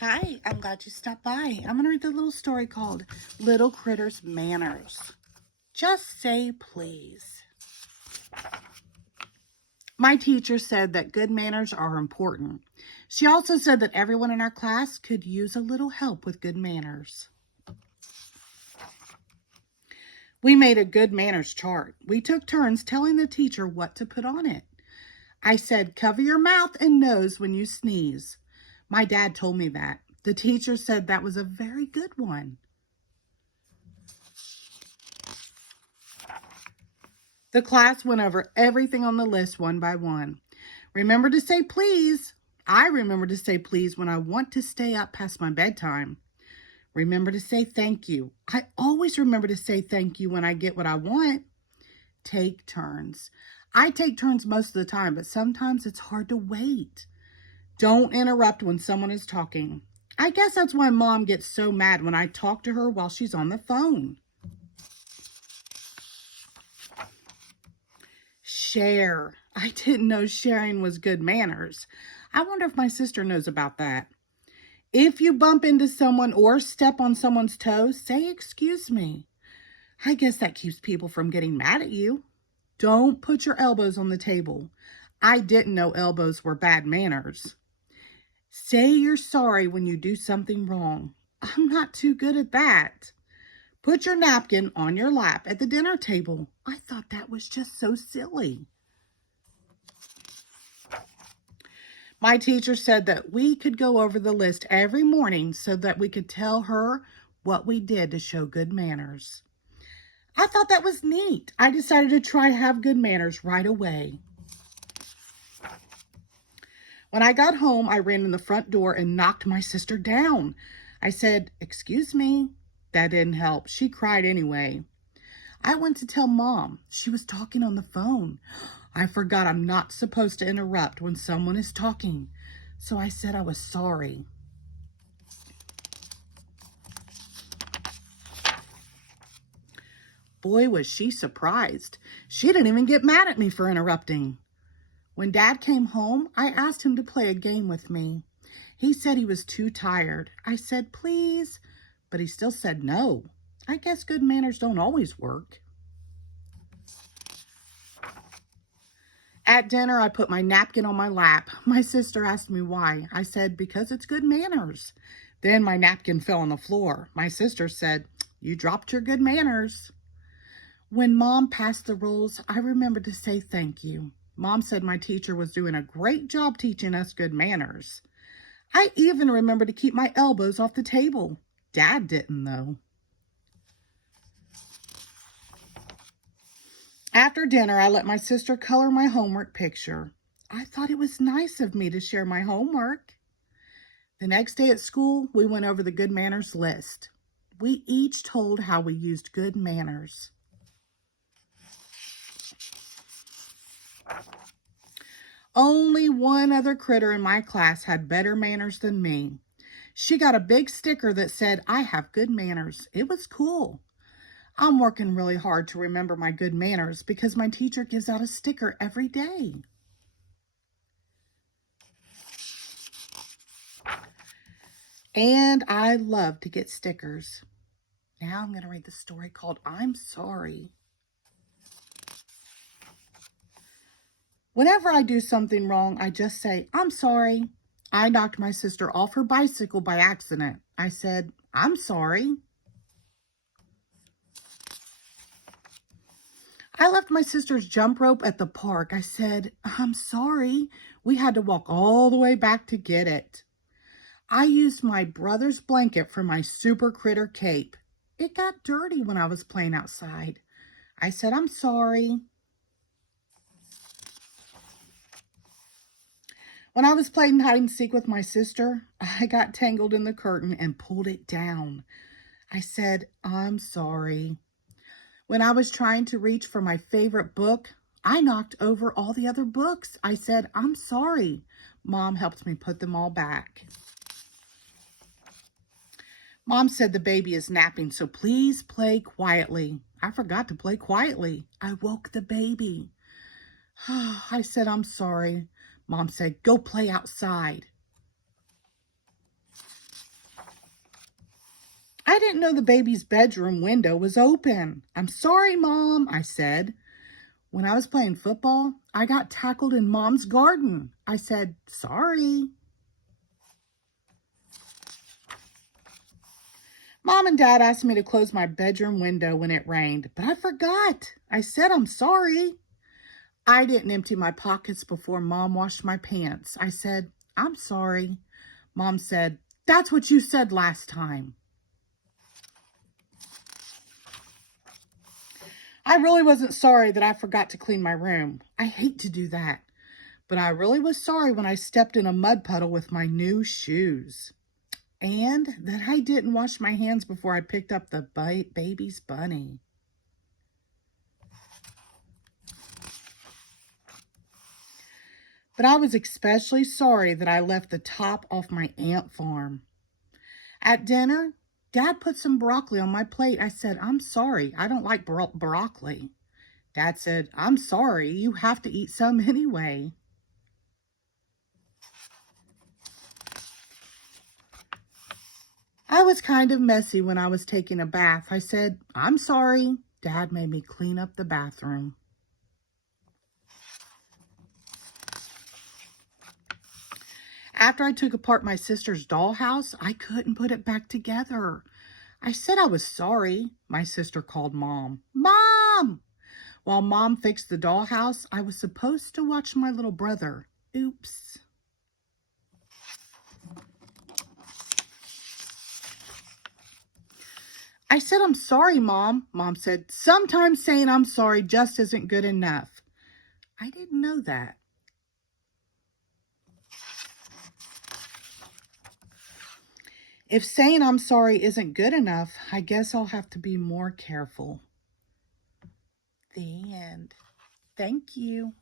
Hi, I'm glad you stopped by. I'm going to read the little story called Little Critters Manners. Just say please. My teacher said that good manners are important. She also said that everyone in our class could use a little help with good manners. We made a good manners chart. We took turns telling the teacher what to put on it. I said, cover your mouth and nose when you sneeze. My dad told me that. The teacher said that was a very good one. The class went over everything on the list one by one. Remember to say please. I remember to say please when I want to stay up past my bedtime. Remember to say thank you. I always remember to say thank you when I get what I want. Take turns. I take turns most of the time, but sometimes it's hard to wait. Don't interrupt when someone is talking. I guess that's why Mom gets so mad when I talk to her while she's on the phone. Share. I didn't know sharing was good manners. I wonder if my sister knows about that. If you bump into someone or step on someone's toe, say excuse me. I guess that keeps people from getting mad at you. Don't put your elbows on the table. I didn't know elbows were bad manners. Say you're sorry when you do something wrong. I'm not too good at that. Put your napkin on your lap at the dinner table. I thought that was just so silly. My teacher said that we could go over the list every morning so that we could tell her what we did to show good manners. I thought that was neat. I decided to try to have good manners right away. When I got home, I ran in the front door and knocked my sister down. I said, "Excuse me." That didn't help. She cried anyway. I went to tell Mom. She was talking on the phone. I forgot I'm not supposed to interrupt when someone is talking. So I said I was sorry. Boy, was she surprised. She didn't even get mad at me for interrupting. When Dad came home, I asked him to play a game with me. He said he was too tired. I said, please, but he still said no. I guess good manners don't always work. At dinner, I put my napkin on my lap. My sister asked me why. I said, because it's good manners. Then my napkin fell on the floor. My sister said, you dropped your good manners. When Mom passed the rules, I remembered to say thank you. Mom said my teacher was doing a great job teaching us good manners. I even remembered to keep my elbows off the table. Dad didn't, though. After dinner, I let my sister color my homework picture. I thought it was nice of me to share my homework. The next day at school, we went over the good manners list. We each told how we used good manners. Only one other critter in my class had better manners than me. She got a big sticker that said, I have good manners. It was cool. I'm working really hard to remember my good manners because my teacher gives out a sticker every day. And I love to get stickers. Now I'm going to read the story called I'm Sorry. Whenever I do something wrong, I just say, I'm sorry. I knocked my sister off her bicycle by accident. I said, I'm sorry. I left my sister's jump rope at the park. I said, I'm sorry. We had to walk all the way back to get it. I used my brother's blanket for my super critter cape. It got dirty when I was playing outside. I said, I'm sorry. When I was playing hide and seek with my sister, I got tangled in the curtain and pulled it down. I said, I'm sorry. When I was trying to reach for my favorite book, I knocked over all the other books. I said, I'm sorry. Mom helped me put them all back. Mom said the baby is napping, so please play quietly. I forgot to play quietly. I woke the baby. I said, I'm sorry. Mom said, go play outside. I didn't know the baby's bedroom window was open. I'm sorry, Mom, I said. When I was playing football, I got tackled in Mom's garden. I said, sorry. Mom and Dad asked me to close my bedroom window when it rained, but I forgot. I said I'm sorry. I didn't empty my pockets before Mom washed my pants. I said, I'm sorry. Mom said, that's what you said last time. I really wasn't sorry that I forgot to clean my room. I hate to do that. But I really was sorry when I stepped in a mud puddle with my new shoes. And that I didn't wash my hands before I picked up the baby's bunny. But I was especially sorry that I left the top off my ant farm. At dinner, Dad put some broccoli on my plate. I said, I'm sorry, I don't like broccoli. Dad said, I'm sorry, you have to eat some anyway. I was kind of messy when I was taking a bath. I said, I'm sorry. Dad made me clean up the bathroom. After I took apart my sister's dollhouse, I couldn't put it back together. I said I was sorry. My sister called Mom. Mom! While Mom fixed the dollhouse, I was supposed to watch my little brother. Oops. I said, I'm sorry, Mom. Mom said, sometimes saying I'm sorry just isn't good enough. I didn't know that. If saying I'm sorry isn't good enough, I guess I'll have to be more careful. The end. Thank you.